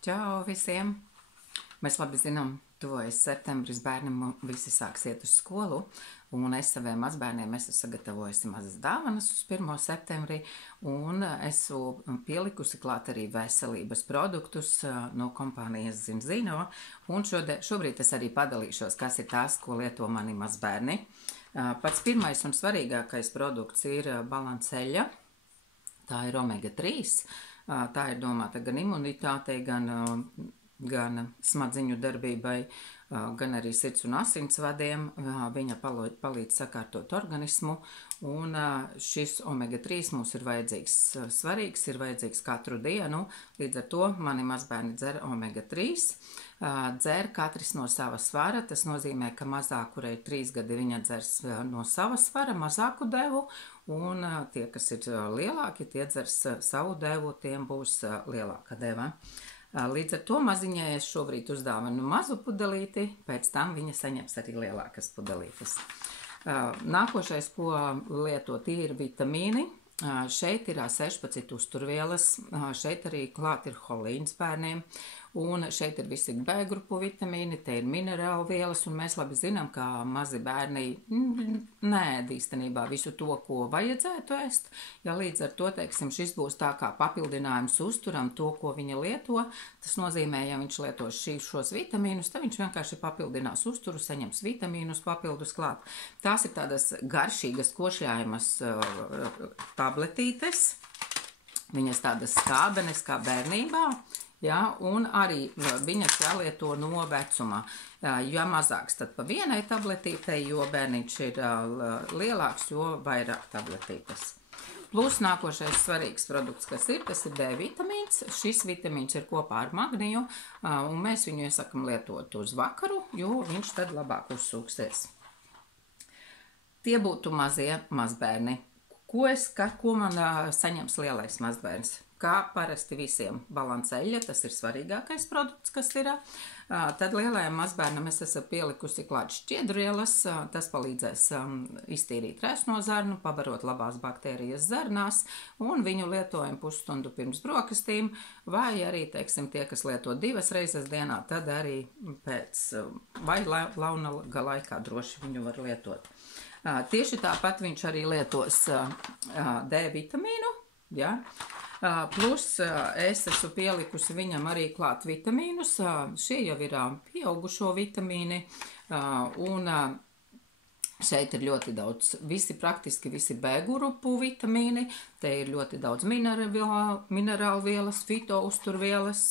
Čau visiem! Mēs labi zinām, tuvojas septembris, bērnam visi sāks iet uz skolu, un es saviem mazbērniem esmu sagatavojusi mazas dāvanas uz 1. septembrī, un esmu pielikusi klāt arī veselības produktus no kompānijas Zinzino, un šobrīd es arī padalīšos, kas ir tās, ko lieto mani mazbērni. Pats pirmais un svarīgākais produkts ir balanceļa, tā ir omega 3. Tā ir domāta gan imunitātei, gan smadziņu darbībai, gan arī sirds un asinsvadiem. Viņa palīdz sakārtot organismu, un šis omega 3 mums ir vajadzīgs svarīgs, ir vajadzīgs katru dienu. Līdz ar to mani mazbērni dzer omega 3. Dzer katrs no sava svara, tas nozīmē, ka mazākurai 3 gadi viņa dzers no sava svara mazāku devu, un tie, kas ir lielāki, tie dzers savu devu, tiem būs lielāka deva. Līdz ar to maziņai es šobrīd uzdāvinu mazu pudelīti, pēc tam viņa saņems arī lielākas pudelītes. Nākošais, ko lietot, ir vitamīni. Šeit ir 16 uzturvielas, šeit arī klāt ir holīns bērniem, un šeit ir visi B grupu vitamīni, te ir minerālu vielas, un mēs labi zinām, ka mazi bērni neēd īstenībā visu to, ko vajadzētu ēst. Ja līdz ar to, teiksim, šis būs tā kā papildinājums uzturam to, ko viņa lieto, tas nozīmē, ja viņš lietos šos vitamīnus, tad viņš vienkārši papildinās uzturu, saņems vitamīnus papildus klāt. Tās ir tādas garšīgas, košļājumas tabletītes, viņas tādas skābenes kā bērnībā, ja, un arī viņas jālieto no vecumā. Ja mazāks, tad pa vienai tabletītei, jo bērniņš ir lielāks, jo vairāk tabletītes. Plus nākošais svarīgs produkts, kas ir, tas ir D vitamīns. Šis vitamīns ir kopā ar magniju, un mēs viņu iesakam lietot uz vakaru, jo viņš tad labāk uzsūksies. Tie būtu mazie mazbērni. Ko man saņems lielais mazbērns? Kā parasti visiem balanceļa, tas ir svarīgākais produkts, kas ir. Tad lielajam mazbērnam es esmu pielikusi klāt šķiedrielas, tas palīdzēs iztīrīt resno zarnu, pabarot labās baktērijas zarnās, un viņu lietojam pusstundu pirms brokastīm, vai arī, teiksim, tie, kas lieto 2 reizes dienā, tad arī pēc vai launaga laikā droši viņu var lietot. Tieši tāpat viņš arī lietos D vitamīnu, ja? Plus es esmu pielikusi viņam arī klāt vitamīnus, šie jau ir pieaugušo vitamīni, un šeit ir ļoti daudz, praktiski visi B grupu vitamīni, te ir ļoti daudz minerālu vielas, fito uzturvielas,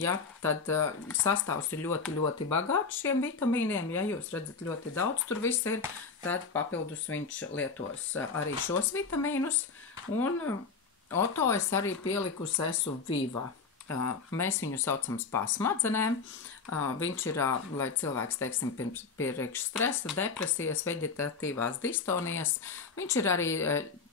ja, tad sastāvs ir ļoti, ļoti bagāts šiem vitamīniem, ja jūs redzat ļoti daudz tur viss ir, tad papildus viņš lietos arī šos vitamīnus, un Oto es arī pielikusi esmu Viva. Mēs viņu saucam spā smadzenēm. Viņš ir, lai cilvēks, teiksim, priekš stresa, depresijas, veģetatīvās distonijas. Viņš ir arī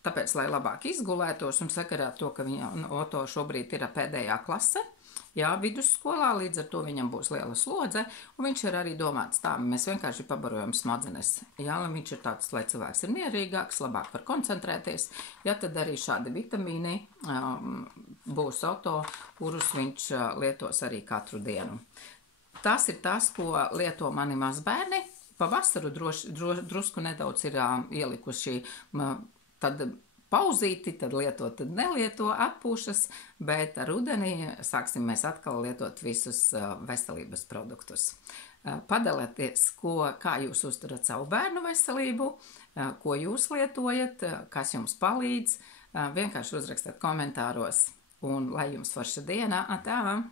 tāpēc, lai labāk izgulētos, un sakarā to, ka Oto šobrīd ir pēdējā klase. Jā, vidusskolā, līdz ar to viņam būs liela slodze, un viņš ir arī domāts tā, mēs vienkārši pabarojam smadzenes. Jā, viņš ir tāds, lai cilvēks ir mierīgāks, labāk var koncentrēties, ja tad arī šādi vitamīni būs Oto, kurus viņš lietos arī katru dienu. Tas ir tas, ko lieto mani mazbērni. Pavasaru drusku nedaudz ir ielikuši tad pauzīti, tad lieto, tad nelieto, atpūšas, bet rudenī sāksim mēs atkal lietot visus veselības produktus. Padalieties, kā jūs uzturat savu bērnu veselību, ko jūs lietojat, kas jums palīdz, vienkārši uzrakstiet komentāros, un lai jums forša diena, atā!